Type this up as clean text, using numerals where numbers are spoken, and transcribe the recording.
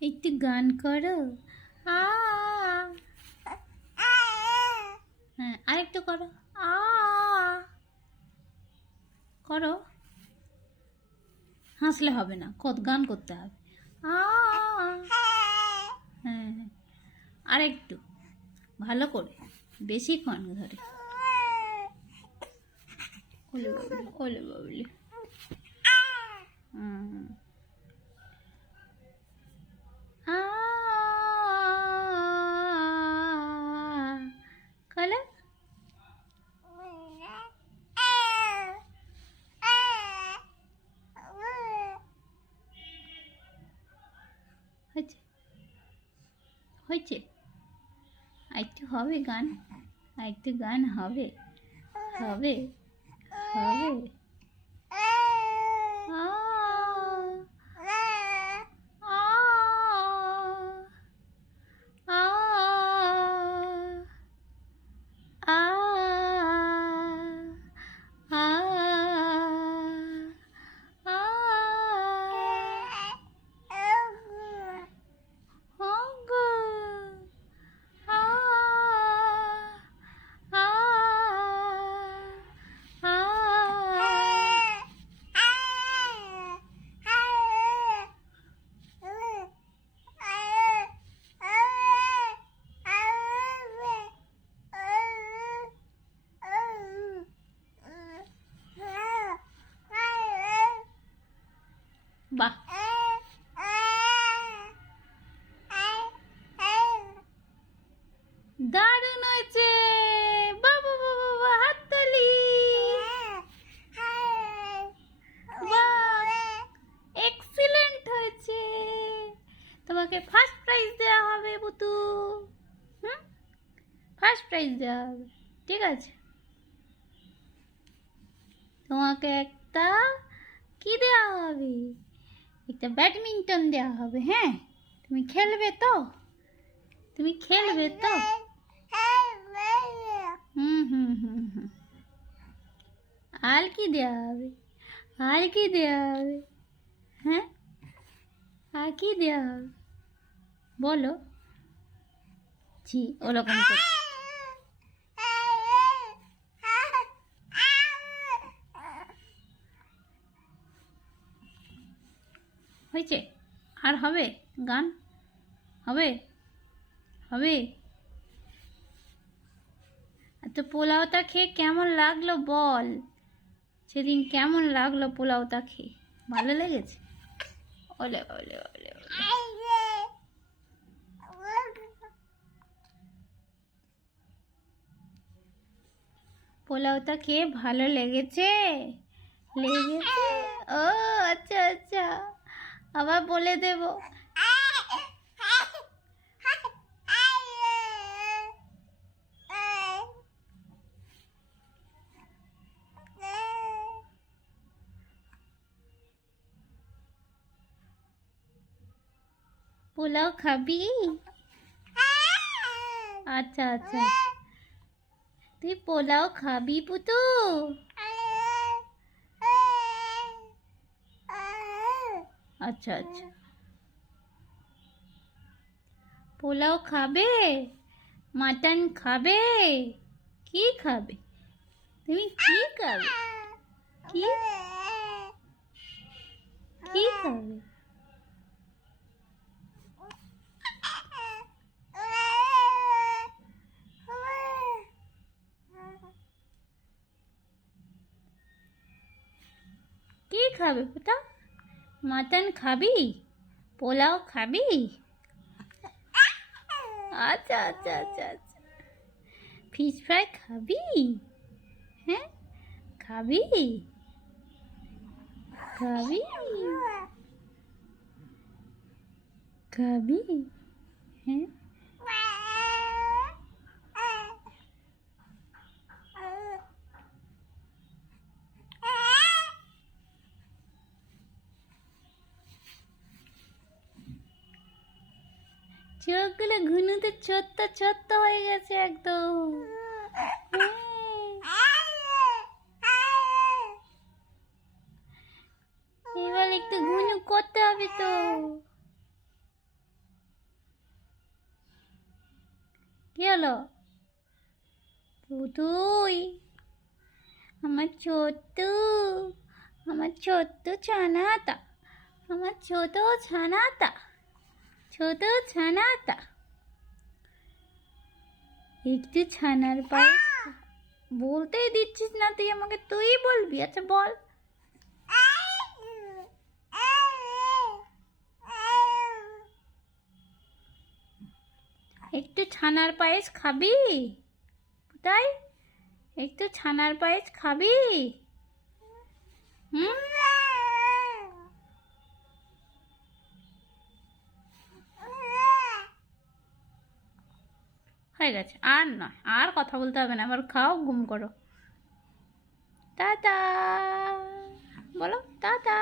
একটু গান করো। আ হ্যাঁ, আরেকটু করো। আ করো। হাসলে হবে না, গান করতে হবে। আ হ্যাঁ, আরেকটু ভালো করে, বেশিক্ষণ ধরে। ওলে বাবলি, ওলে বাবলি। আ কলে হয়েছে, হয়েছে। আরেকটু হবে গান, আরেকটু গান হবে, হবে, হবে। আ আ আ আ আ আ হগো আ আ আ বাহ, দারুণ হয়েছে। বাবা বাবা বাবা, হাততালি। বাহ, এক্সিলেন্ট হয়েছে। তোমাকে ফার্স্ট প্রাইজ দেওয়া হবে বুতু। হুম, ফার্স্ট প্রাইজ দেওয়া হবে, ঠিক আছে। তোমাকে একটা কি দেওয়া হবে? একটা ব্যাডমিন্টন দেওয়া হবে। হ্যাঁ, তুমি খেলবে তো? তুমি খেলবে তো? হুম হুম হুম হুম। আর কি দেওয়া হবে? আর কি দেওয়া হবে? হ্যাঁ, আর কি দেওয়া হবে বলো? জি, ওরকম করে। হয়েছে? আর হবে গান? হবে, হবে। তো পোলাওটা খেয়ে কেমন লাগলো বল? সেদিন কেমন লাগলো পোলাওটা খেয়ে? ভালো লেগেছে? ওলে ওলে ওলে ওলে। পোলাওটা খেয়ে ভালো লেগেছে? লেগেছে? ও আচ্ছা আচ্ছা, আবার বলে দেব। পোলাও খাবি? আচ্ছা আচ্ছা, তুই পোলাও খাবি পুতু? আচ্ছা আচ্ছা, পোলাও খাবে? মাটন খাবে? কি খাবে? তুমি কি খাবে? কি কি খাবে? কি খাবে পুতা? মাটন খাবি? পোলাও খাবি? আচ্ছা আচ্ছা আচ্ছা আচ্ছা, ফিশ ফ্রাই খাবি? হ্যাঁ, খাবি? খাবি? খাবি? হ্যাঁ, চোখগুলো ঘুনুতে ছোট্ট ছোট্ট হয়ে গেছে একদম। এবার একটু ঘুনু করতে হবে তো। কি হলো? পুতুই, আমার ছোট্টু, আমার ছোট্ট ছানাটা, আমার ছোট ছানাটা, ছোট ছানাটা, একটু ছানার পায়েস বলতেই দিচ্ছিস না তুই আমাকে, তুই বলবি? আচ্ছা বল। একটু ছানার পায়েস খাবি? তাই একটু ছানার পায়েস খাবি? হুম, হয়ে গেছে, আর নয়, আর কথা বলতে হবে না, আবার খাও, ঘুম করো। টাটা বলো, টাটা।